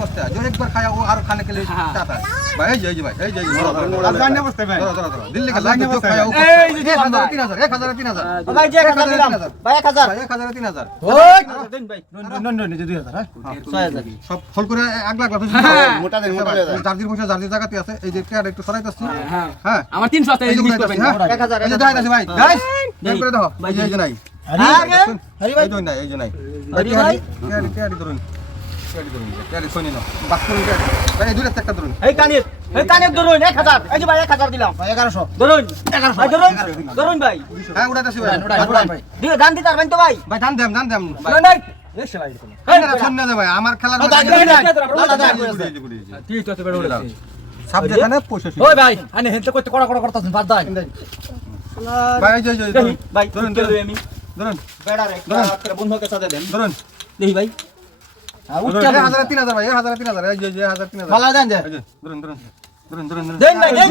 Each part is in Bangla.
পস্তা जो एक बार खाया वो और खाने के लिए चाहता है भाई এই যে এই যে ভাই এই যে এই যে ধরো, ধরো, ধরো, আফগান অবস্থায় ভাই ধরো, ধরো, ধরো। দিল্লি का लाडू जो खाया वो এই যে एक हजार ভাই। तीन हजार एक हजार तीन हजार ভাই যে এক হাজার দিলাম ভাই এক হাজার ভাই, এক হাজার তিন হাজার দেন ভাই সব ফল করে এক লাখ লাখ মোটা দেন মোটা দেন জার্জির পয়সা জার্জির জায়গাতে আছে এই যে পেয়ার একটু সরাইতেছি হ্যাঁ হ্যাঁ আমার তিনশো আছে এই যে মিস উড়াইতাছি, করবেন হ্যাঁ? এক হাজার এই যে দেখাইতাছি ভাই গাইস বের করে দাও ভাই, এই যে এই যে নাই হ্যাঁ, দেখুন, হরি ভাই। এই যে নাই এই যে নাই হরি ভাই। কেয়ারি কেয়ারি ধরুন এই কানের এই কানের ধরুন এক হাজার। এই যে ভাই এক হাজার দিলাম। এগারোশো। ধরুন। ভাই ধরুন। ধরুন ভাই। হ্যাঁ উড়াইতাছি ভাই ভাই। দিতে পারবেন তো ভাই? ভাই ধান দেম ধান দেম ভাই ধরুন ভাই এই না শোন না ভাই আমার খেলার সাপ পয়সা ওই ভাই আনে হেলতে করতে কড়া কড়া করতেছেন বাদ দাই ভাই এই যে এই যে, দেখি ভাই ধরুন ধরুন। ধরুন আমি। ধরুন। বেড়ার একটা বন্ধুকে সাথে দেন। ধরুন। দেখি ভাই। ধরুন দেন ভাই দেন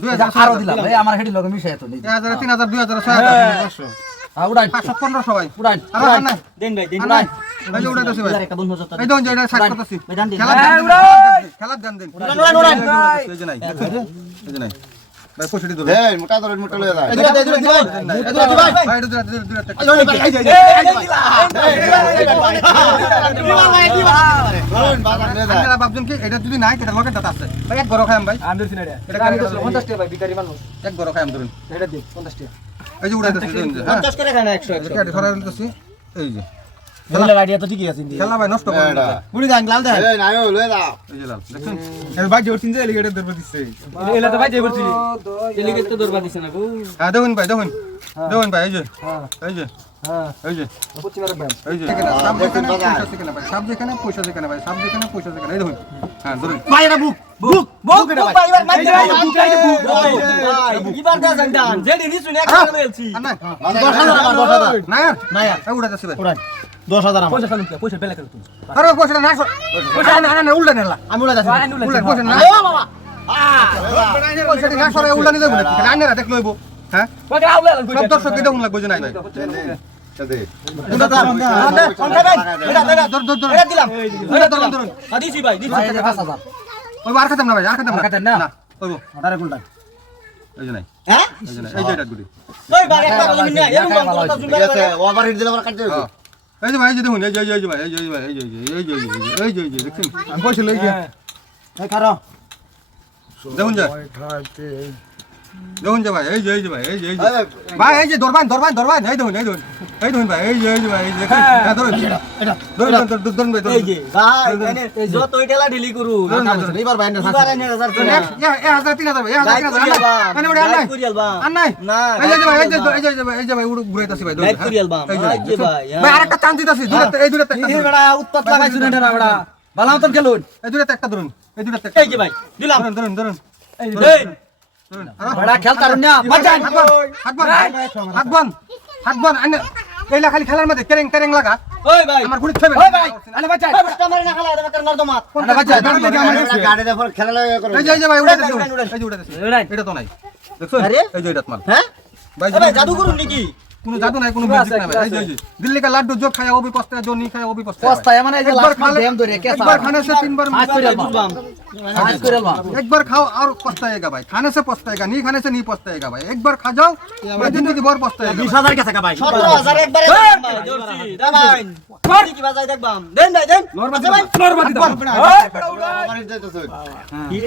দুই হাজার আমার আমার তিন হাজার দুই হাজার ছয় হাজার হ্যাঁ উড়াই পাঁচশো পনেরো সবাই উড়াই দেন ভাই দেন ভাই খেলার দান দিন, খেলার দান দিন উড়ান, উড়ান, উড়ান। এই নাই এই যে নাই ভাই পয়সাটি ধরুন দেন মোটা ধরেন মোটা লয়ে যায় দুই দুই ভাই এই দুই দুই ভাই এটা দুই হাজার, দুই হাজার টাকা। এই ভাই এই যে ধরুন বাজার লয়ে যায় আপনারা ভাবছেন কি এটা যদি নাই এটা লকেট আছে ভাই এক গরো খাইম ভাই আমি দিছি না এটা কারি ধরুন। 50 টাকা ভাই ভিখারি মানুষ এক গরো খাইম ধরুন এটা দিন 50 টাকা এই যে হ্যাঁ 50 করে খান 100 এই যে কাটি সরাই এই যে খেলার আইডিয়া তো ঠিকই আছে খেলা ভাই নষ্ট করে এটা বুড়ি দান লাল দেন এই নাইও লয়ে যাও। এই যে লাল দেখুন ভাই জোরছিন যে এলিগেটর ধরবে দিছে এলা তো ভাই যে করছি এলিগে তো দিছে না গো। হ্যাঁ দেখুন ভাই দেখুন। দেখুন ভাই এই যে। হ্যাঁ। এই যে। হ্যাঁ। এই যে। বুঝছি মারব ভাই এই যে। সাপ যেখানে পয়সা সেখানে ভাই সাপ যেখানে পয়সা সেখানে ভাই সাপ যেখানে পয়সা সেখানে এই দেখুন। হ্যাঁ ধরুন। ভাই এটা বুক বুক বুক এটা ভাই। এবার মাইর এই বুক, এই বুক, এবার দেন দেন দান যেদি নিছুন এক হাজার বলছি আর নাই দশ হাজার আমার দশ হাজার। নাই আর নাই আর এই উড়াইতেছি ভাই। উড়াই দশ হাজার আমার। পয়সা চালু পয়সা বেলা করে তুমি। আরে পয়সাটা না পয়সা না না উল্টা নেলা আমি উড়াই যাচ্ছি। উল্টা পয়সা না ও বাবা পয়সাটা না সরে উল্টা নিতে বলে আইনারা দেখ লইব হ্যাঁ? সব দর্শক কি দেখুন লাগবে যে নাই। ভাই। সাথে কোনটা ভাই এটা এটা ধর ধর ধর এটা দিলাম এটা ধরুন। ধরুন দিছি ভাই দিছি। ভাই এই যে পাঁচ হাজার ওই আর খাতাম না ভাই আর খাতাম আর খাতাম না? না এই যে নাই। হ্যাঁ? এই যে নাই। এই যে এটা গুড়ি ওই ভাই একটা কথা না এরকম কথা শুনবে ঠিক ওভার হিট দিলে আবার কাটতে হবে এই যে ভাই যে দেখুন এই যে এই যে ভাই এই যে যে ভাই এই যে এই যে এই যে এই যে যে আমি বসে লই গিয়ে এই কারও দেখুন যা দেখুন যে ভাই এই যে এই যে ভাই এই যে এই যে ভাই এই যে দরবান দরবান দরবান এই দেখুন এই দেখুন এই দেখুন ভাই এই যে এই যে ভাই দেখুন হ্যাঁ ধরুন ধরুন ধরুন ধরুন ধরুন ভাই এই যে ভাই এনে যত ঠেলা ঢিলি করু এইবার ভাই এনে এবার হাজার ধরুন তিন হাজার ভাই এক হাজার তিন হাজার মানে ওটা আর নাই কুরিয়াল বা আর নাই না এই যে ভাই এই যে এই যে এই যে ভাই উড়ু ঘুরাইতাছি ভাই লাইট কুরিয়াল বা এই যে ভাই ভাই আরেকটা চান্স দিতাছি দুইটা এই দুইটা একটা এই বেড়া উৎপাত লাগাইছুন এটা না বেড়া ভালো মতন খেলুন এই দুইটা একটা ধরুন এই দুইটা একটা এই যে ভাই দিলাম ধরুন ধরুন ধরুন এই ধরুন বেড়া না বাজান আনে এইলা খালি খেলার মধ্যে কেরেং কেরেং লাগা ওই ভাই আমার গুলি ছবে ওই ভাই আলে বাজান ওই না খালা এটা কার নরদমা আলে বাজান গাড়ি দেখো খেলা লয়ে করো এই যে ভাই উড়ে দিছি উড়ান, উড়ান। এই যে উড়ে দিছি উড়ান। এটা তো নাই। দেখছ? আরে? এই যে এটা মাল হ্যাঁ? ভাই ভাই জাদু করুন নাকি? কোনো জাদু নাই কোনো ম্যাজিক নাই এই যে দিল্লি কা লাড্ডু জো খায়া ওবি কষ্ট জো নি খায়া ওবি কষ্ট কষ্ট মানে এই যে লাস্ট মান ড্যাম ধরে কেসা একবার খানে সে তিনবার আজ করে বাম আজ করে বাম একবার খাও আর পস্তায়েগা ভাই। খানে সে পস্তায়েগা নি খানে সে নি পস্তায়েগা ভাই। একবার খা যাও ওই দিন যদি বর পস্তায়েগা 20000 কেসা কা ভাই। 17000 একবার দাবাইন কর কি বাজাই দেখবাম? দেন আচ্ছা ভাই দেন। নরমাদি ভাই। নরমাদি দাও। আমার যাইতাছ এই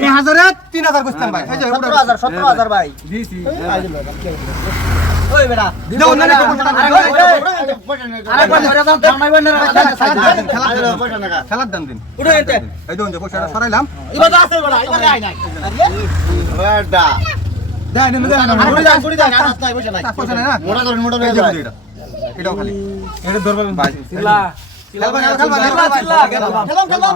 3000 কইতাম ভাই। এই যে 17000 17000 ভাই। দিছি ওই বেটা দাও না না পয়সা না আরে ধরে দাও দাও নাই বন্ধ পয়সা খেলার দাম দিন উঠে এনতে এই দেখুন যে পয়সাটা সরাইলাম এবার আছে বেটা এবার আই নাই ওটা দেন দেন দেন গুড়ি দাও গুড়ি দাও আনাস নাই বসে নাই পয়সা নেই না মোটা ধরেন মোটা যায় এটা এটাও খালি এটা ধরবেন ভাই চিল্লা খেলবা খেলবা খেলবা চিল্লা চিল্লা খেলবাম খেলবাম